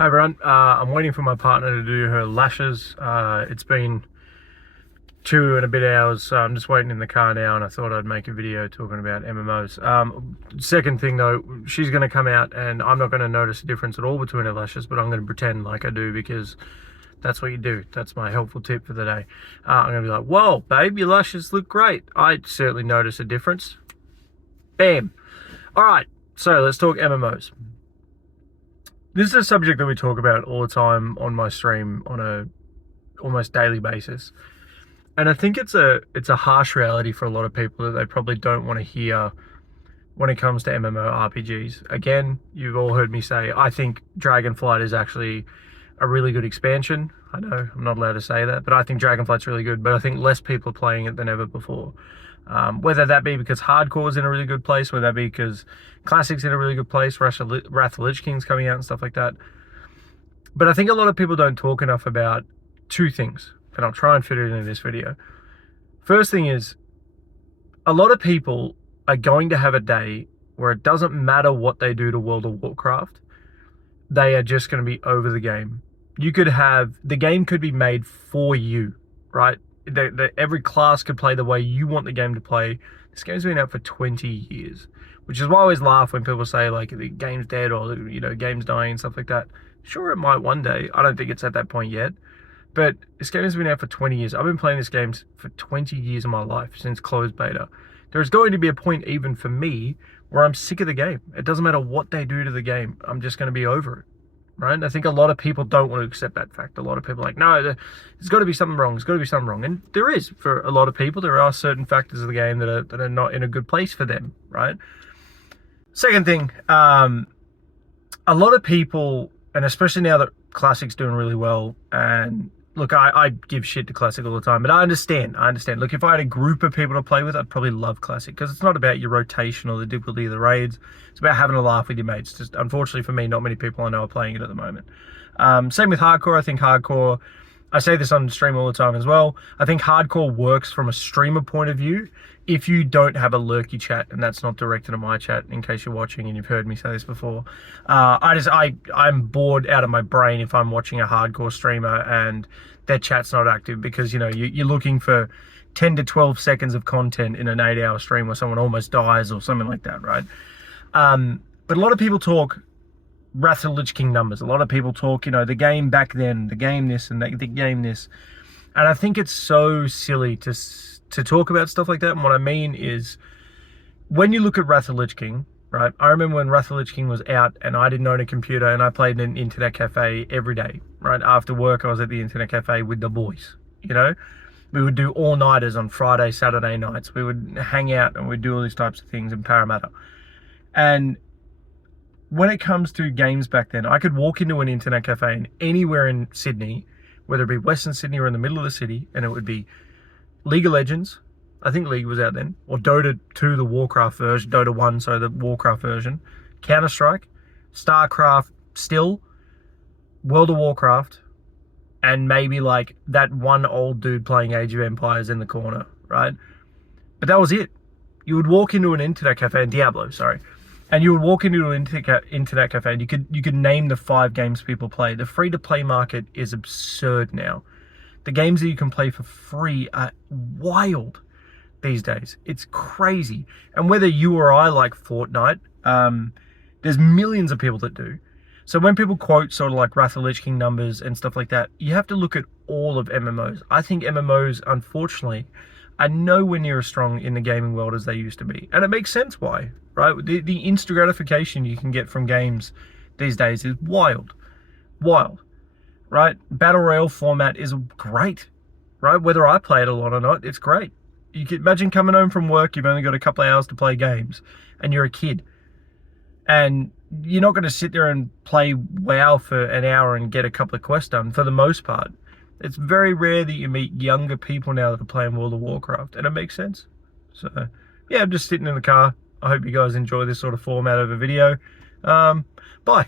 Hi everyone, I'm waiting for my partner to do her lashes. It's been 2 and a bit hours, so I'm just waiting in the car now, and I thought I'd make a video talking about MMOs. Second thing though, she's going to come out and I'm not going to notice a difference at all between her lashes, but I'm going to pretend like I do because that's what you do. That's my helpful tip for the day. I'm going to be like, whoa, babe, your lashes look great. I certainly notice a difference. Bam. All right, so let's talk MMOs. This is a subject that we talk about all the time on my stream on a almost daily basis. And I think it's a harsh reality for a lot of people that they probably don't want to hear when it comes to MMORPGs. Again, you've all heard me say, I think Dragonflight is actually a really good expansion. I know I'm not allowed to say that, but I think Dragonflight's really good, but I think less people are playing it than ever before. Whether that be because hardcore's in a really good place, whether that be because classic's in a really good place, Wrath of the Lich King's coming out and stuff like that. But I think a lot of people don't talk enough about two things, and I'll try and fit it into this video. First thing is, a lot of people are going to have a day where it doesn't matter what they do to World of Warcraft, they are just going to be over the game. You could have, the game could be made for you, right? Every class could play the way you want the game to play. This game's been out for 20 years, which is why I always laugh when people say like the game's dead or, you know, game's dying and stuff like that. Sure, it might one day. I don't think it's at that point yet, but this game has been out for 20 years. I've been playing this game for 20 years of my life, since closed beta. There's going to be a point even for me where I'm sick of the game. It doesn't matter what they do to the game. I'm just going to be over it. Right? And I think a lot of people don't want to accept that fact. A lot of people are like, no, there's got to be something wrong. There's got to be something wrong. And there is for a lot of people. There are certain factors of the game that are not in a good place for them, right? Second thing, a lot of people, and especially now that Classic's doing really well, and look, I give shit to Classic all the time, but I understand. Look, if I had a group of people to play with, I'd probably love Classic, because it's not about your rotation or the difficulty of the raids. It's about having a laugh with your mates. Just unfortunately for me, not many people I know are playing it at the moment. Same with Hardcore. I think Hardcore, I say this on stream all the time as well, I think Hardcore works from a streamer point of view if you don't have a lurky chat, and that's not directed at my chat, in case you're watching and you've heard me say this before. I'm bored out of my brain if I'm watching a Hardcore streamer and their chat's not active, because, you know, you're looking for 10 to 12 seconds of content in an 8-hour stream where someone almost dies or something like that, right? But a lot of people talk Wrath of the Lich King numbers. A lot of people talk, you know, the game back then, the game this and the game this. And I think it's so silly to talk about stuff like that. And what I mean is, when you look at Wrath of the Lich King, right? I remember when Wrath of the Lich King was out and I didn't own a computer and I played in an internet cafe every day, right? After work, I was at the internet cafe with the boys, you know? We would do all-nighters on Friday, Saturday nights. We would hang out and we'd do all these types of things in Parramatta. And when it comes to games back then, I could walk into an internet cafe anywhere in Sydney, whether it be Western Sydney or in the middle of the city, and it would be League of Legends, I think League was out then, or Dota 2, the Warcraft version, Dota 1, so the Warcraft version, Counter-Strike, StarCraft still, World of Warcraft, and maybe like that one old dude playing Age of Empires in the corner, right? But that was it. You would walk into an internet cafe, Diablo, sorry, and you would walk into an internet cafe and you could name the 5 games people play. The free-to-play market is absurd now. The games that you can play for free are wild these days. It's crazy. And whether you or I like Fortnite, there's millions of people that do. So when people quote sort of like Wrath of the Lich King numbers and stuff like that, you have to look at all of MMOs. I think MMOs, unfortunately, are nowhere near as strong in the gaming world as they used to be. And it makes sense why, right? The instant gratification you can get from games these days is wild. Wild. Right? Battle Royale format is great, right? Whether I play it a lot or not, it's great. You can imagine coming home from work, you've only got a couple of hours to play games, and you're a kid. And you're not going to sit there and play WoW for an hour and get a couple of quests done, for the most part. It's very rare that you meet younger people now that are playing World of Warcraft, and it makes sense. So, yeah, I'm just sitting in the car. I hope you guys enjoy this sort of format of a video. Bye.